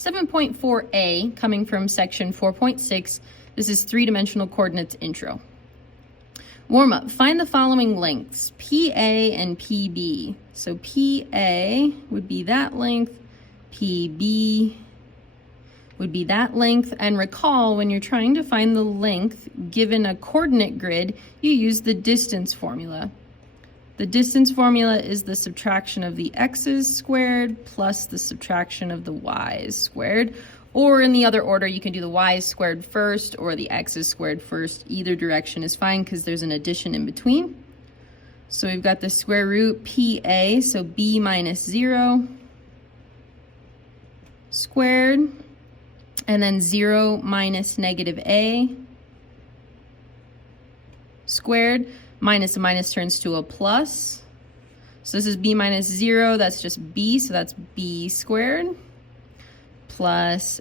7.4a, coming from section 4.6. This is three-dimensional coordinates intro. Warm up, find the following lengths, PA and PB. So PA would be that length, PB would be that length, and recall when you're trying to find the length given a coordinate grid, you use the distance formula. The distance formula is the subtraction of the x's squared plus the subtraction of the y's squared, or in the other order you can do the y's squared first or the x's squared first. Either direction is fine because there's an addition in between. So we've got the square root PA, so b minus 0 squared, and then 0 minus negative a squared. Minus a minus turns to a plus. So this is b minus 0, that's just b, so that's b squared, plus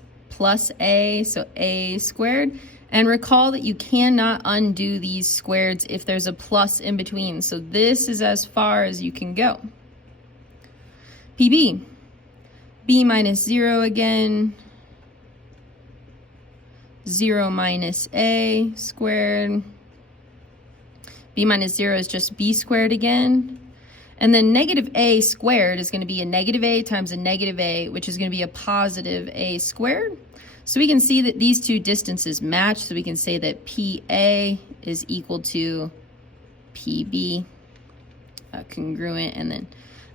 a, so a squared. And recall that you cannot undo these squareds if there's a plus in between. So this is as far as you can go. PB, b minus 0 again, 0 minus a squared. B minus 0 is just b squared again. And then negative a squared is going to be a negative a times a negative a, which is going to be a positive a squared. So we can see that these two distances match, so we can say that PA is equal to PB, congruent, and then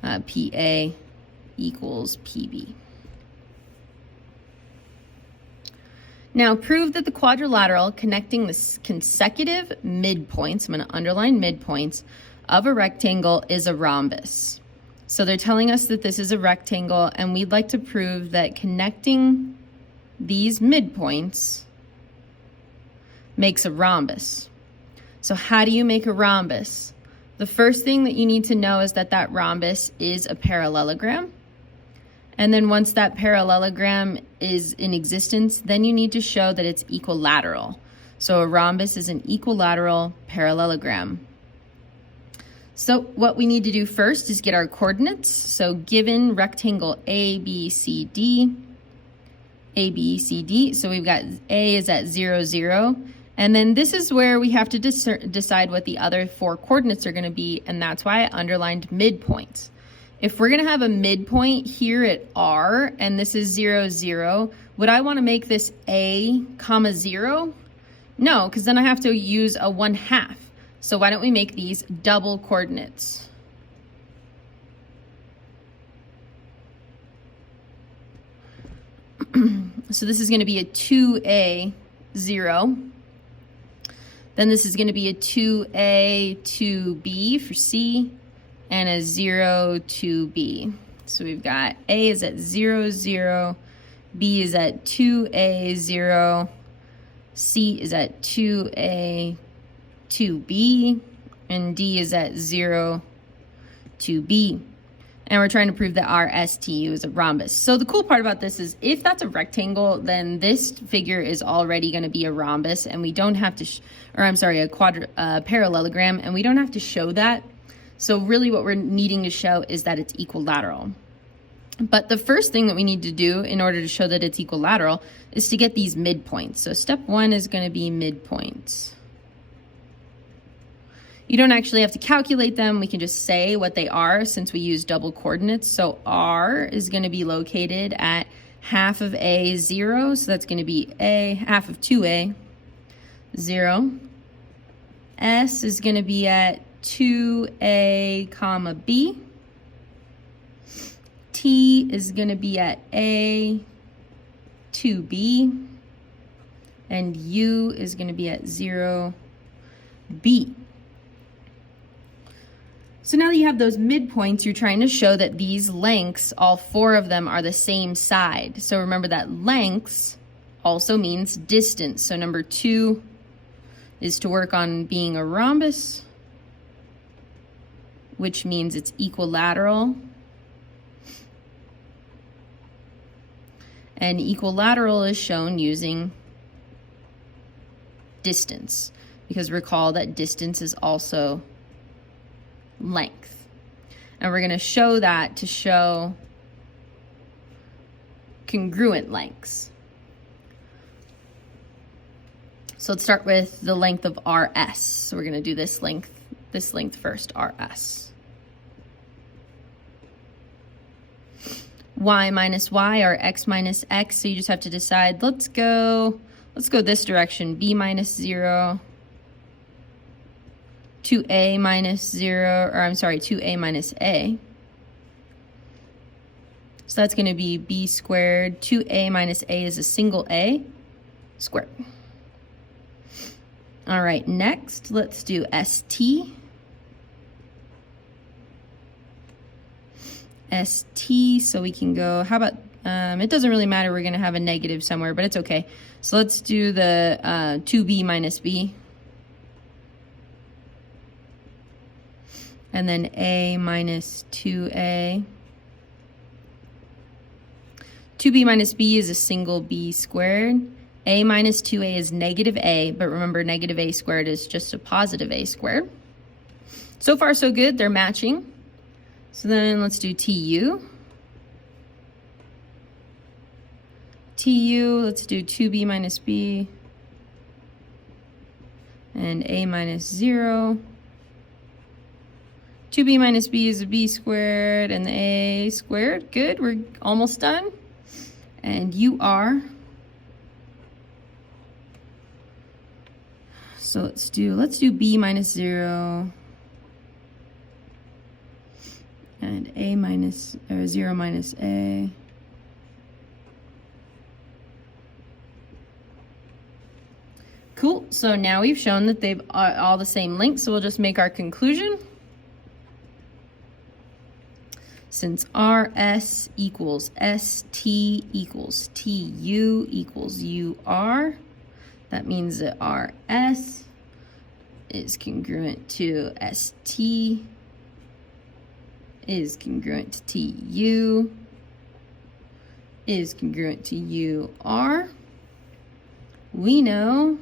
PA equals PB. Now prove that the quadrilateral connecting the consecutive midpoints, I'm going to underline midpoints, of a rectangle is a rhombus. So they're telling us that this is a rectangle, and we'd like to prove that connecting these midpoints makes a rhombus. So how do you make a rhombus? The first thing that you need to know is that that rhombus is a parallelogram. And then once that parallelogram is in existence, then you need to show that it's equilateral. So a rhombus is an equilateral parallelogram. So what we need to do first is get our coordinates. So given rectangle ABCD, so we've got A is at 0, 0. And then this is where we have to decide what the other four coordinates are going to be, and that's why I underlined midpoints. If we're going to have a midpoint here at R, and this is 0, 0, would I want to make this A, comma 0? No, because then I have to use a 1/2. So why don't we make these double coordinates? So this is going to be a 2A, 0. Then this is going to be a 2A, 2B for C, and a 0, 2B. So we've got A is at 0, 0, B is at 2A, 0, C is at 2A, 2B, and D is at 0, 2B. And we're trying to prove that our STU is a rhombus. So the cool part about this is if that's a rectangle, then this figure is already going to be a rhombus, and we don't have to, a parallelogram, and we don't have to show that. So really what we're needing to show is that it's equilateral. But the first thing that we need to do in order to show that it's equilateral is to get these midpoints. So step 1 is going to be midpoints. You don't actually have to calculate them. We can just say what they are since we use double coordinates. So R is going to be located at half of A, 0. So that's going to be A, half of 2A, 0. S is going to be at 2A, comma B. T is going to be at A, 2B. And U is going to be at 0, B. So now that you have those midpoints, you're trying to show that these lengths, all four of them, are the same side. So remember that lengths also means distance. So number 2 is to work on being a rhombus, which means it's equilateral. And equilateral is shown using distance, because recall that distance is also length. And we're going to show that to show congruent lengths. So let's start with the length of RS. So we're going to do this length first, RS. Y minus Y or X minus X. So you just have to decide, let's go this direction, B minus 0, 2A minus 0, or I'm sorry, 2A minus A. So that's going to be B squared. 2A minus A is a single A squared. All right, next, let's do ST. ST, so we can go, how about, it doesn't really matter, we're going to have a negative somewhere, but it's okay. So let's do the 2B minus B. And then A minus 2A. 2B minus B is a single B squared. A minus 2A is negative A, but remember negative A squared is just a positive A squared. So far so good, they're matching. So then let's do TU. TU, let's do 2B minus B. And A minus 0. 2B minus B is a B squared and the A squared. Good, we're almost done. And UR. So let's do B minus 0 and A minus, or 0 minus A. Cool, so now we've shown that they've all the same length, so we'll just make our conclusion. Since RS equals ST equals TU equals UR, that means that RS is congruent to ST, is congruent to TU, is congruent to UR. We know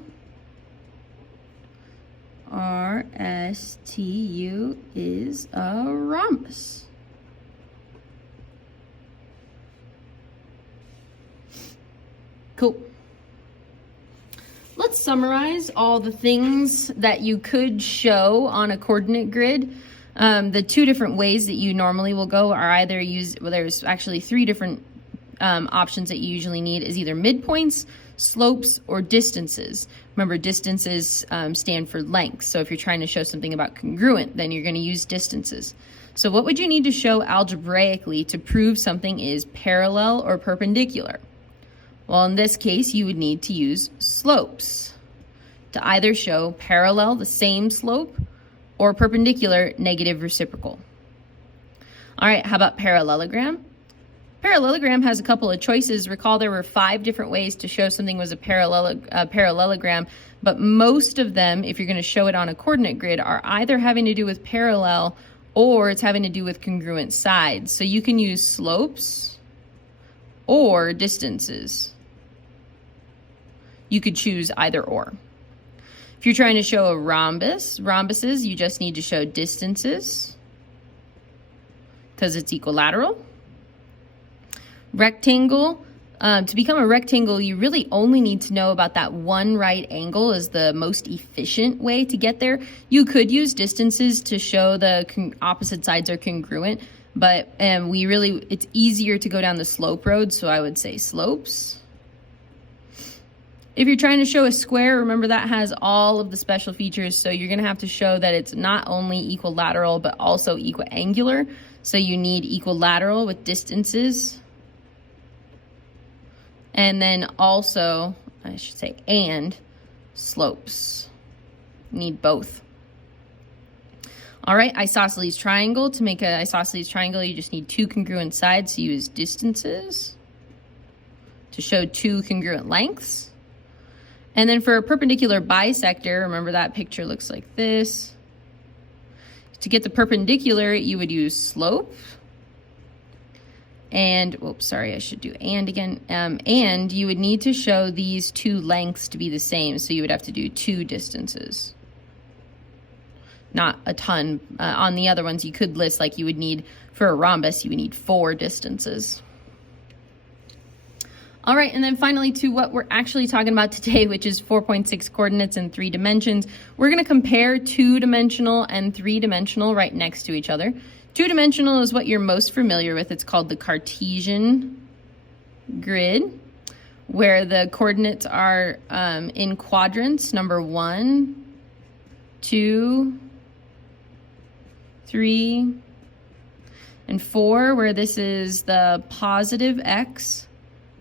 RSTU is a rhombus. Cool. Let's summarize all the things that you could show on a coordinate grid. The two different ways that you normally will go are either use, well, there's actually three different options that you usually need, is either midpoints, slopes, or distances. Remember, distances stand for length. So if you're trying to show something about congruent, then you're going to use distances. So what would you need to show algebraically to prove something is parallel or perpendicular? Well, in this case, you would need to use slopes to either show parallel, the same slope, or perpendicular, negative reciprocal. All right, how about parallelogram? Parallelogram has a couple of choices. Recall there were 5 different ways to show something was a parallelogram, but most of them, if you're going to show it on a coordinate grid, are either having to do with parallel or it's having to do with congruent sides. So you can use slopes or distances. You could choose either or. If you're trying to show a rhombuses, you just need to show distances because it's equilateral. Rectangle, to become a rectangle, you really only need to know about that one right angle is the most efficient way to get there. You could use distances to show the opposite sides are congruent, but it's easier to go down the slope road, so I would say slopes. If you're trying to show a square, remember that has all of the special features, so you're going to have to show that it's not only equilateral, but also equiangular. So you need equilateral with distances. And then also, I should say, and slopes. You need both. All right, isosceles triangle. To make an isosceles triangle, you just need 2 congruent sides, so you use distances to show 2 congruent lengths. And then for a perpendicular bisector, remember that picture looks like this. To get the perpendicular, you would use slope. And, oops, sorry, I should do and again. And you would need to show these 2 lengths to be the same, so you would have to do 2 distances. Not a ton. On the other ones, you could list like you would need, for a rhombus, you would need 4 distances. All right, and then finally to what we're actually talking about today, which is 4.6 coordinates in 3 dimensions. We're going to compare 2-dimensional and 3-dimensional right next to each other. 2-dimensional is what you're most familiar with. It's called the Cartesian grid, where the coordinates are in quadrants, number 1, 2, 3, and 4, where this is the positive x,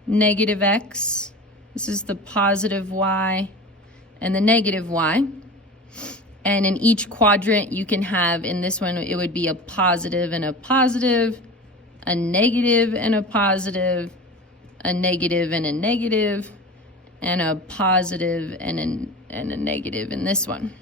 negative x, this is the positive y, and the negative y. And in each quadrant you can have, in this one it would be a positive and a positive, a negative and a positive, a negative and a negative, and a positive and a negative in this one.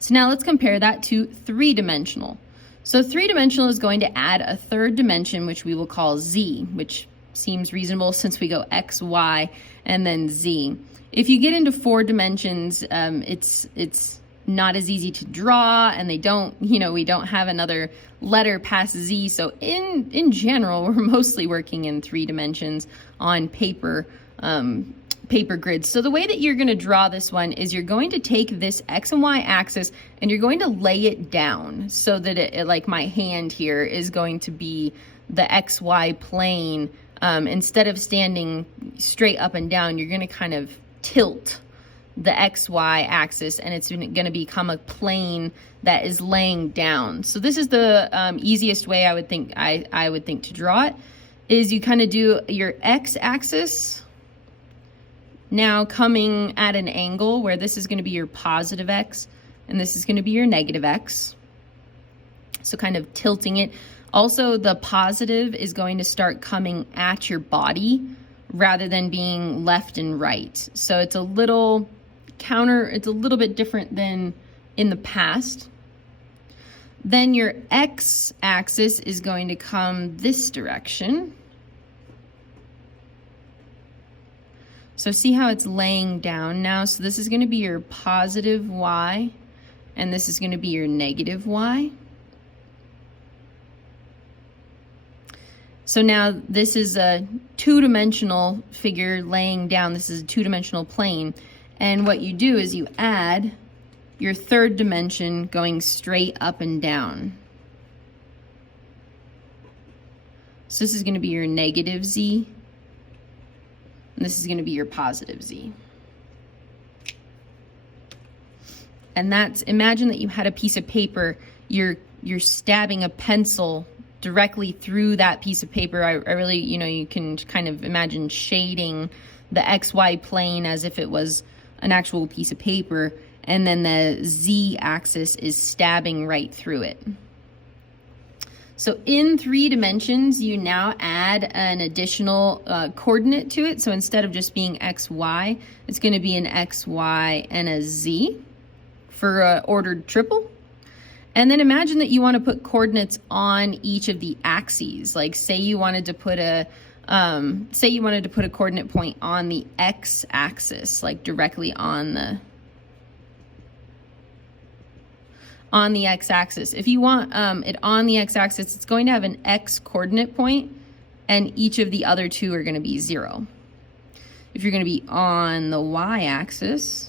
So now let's compare that to 3-dimensional. So 3-dimensional is going to add a third dimension, which we will call z, which seems reasonable since we go x, y, and then z. If you get into 4 dimensions, it's not as easy to draw, and they don't, we don't have another letter past z. So in general, we're mostly working in 3 dimensions on paper grids. So the way that you're going to draw this one is you're going to take this x and y axis and you're going to lay it down so that it like my hand here is going to be the xy plane. Instead of standing straight up and down, you're going to kind of tilt the xy axis, and it's going to become a plane that is laying down. So this is the easiest way I would think to draw it, is you kind of do your x-axis now coming at an angle where this is going to be your positive x and this is going to be your negative x. So kind of tilting it. Also, the positive is going to start coming at your body rather than being left and right. So it's a little bit different than in the past. Then your x-axis is going to come this direction. So see how it's laying down now? So this is going to be your positive y, and this is going to be your negative y. So now this is a 2-dimensional figure laying down. This is a 2-dimensional plane. And what you do is you add your third dimension going straight up and down. So this is going to be your negative z, and this is going to be your positive z. And that's, imagine that you had a piece of paper, you're stabbing a pencil directly through that piece of paper. I really, you can kind of imagine shading the XY plane as if it was an actual piece of paper, and then the Z axis is stabbing right through it. So in 3 dimensions, you now add an additional coordinate to it. So instead of just being XY, it's going to be an XY and a Z for an ordered triple. And then imagine that you want to put coordinates on each of the axes. Like say you wanted to put a coordinate point on the X axis, like directly on the X axis. If you want it on the X axis, it's going to have an X coordinate point, and each of the other two are going to be 0. If you're going to be on the Y axis,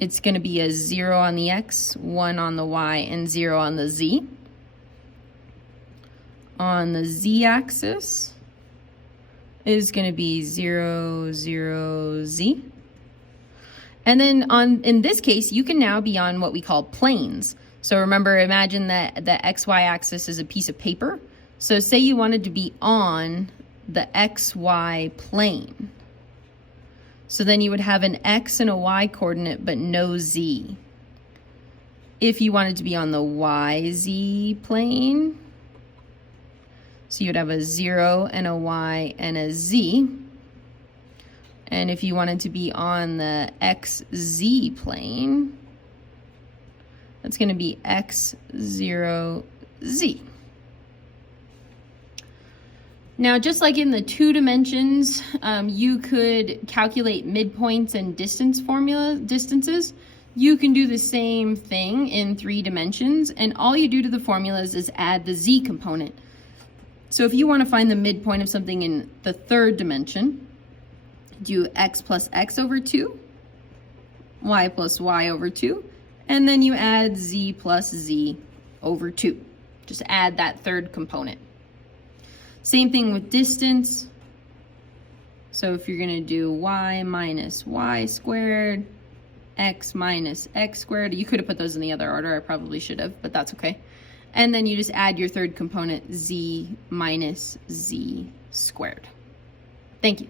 it's going to be a 0 on the X, 1 on the Y, and 0 on the Z. On the Z axis is going to be 0, 0, Z. And then in this case, you can now be on what we call planes. So remember, imagine that the XY axis is a piece of paper. So say you wanted to be on the XY plane. So then you would have an X and a Y coordinate, but no Z. If you wanted to be on the YZ plane, so you would have a 0 and a Y and a Z. And if you wanted to be on the XZ plane, that's going to be X0Z. Now, just like in the 2 dimensions, you could calculate midpoints and distances. You can do the same thing in 3 dimensions, and all you do to the formulas is add the Z component. So if you want to find the midpoint of something in the third dimension, do x plus x over 2, y plus y over 2, and then you add z plus z over 2. Just add that third component. Same thing with distance. So if you're going to do y minus y squared, x minus x squared, you could have put those in the other order, I probably should have, but that's okay. And then you just add your third component, z minus z squared. Thank you.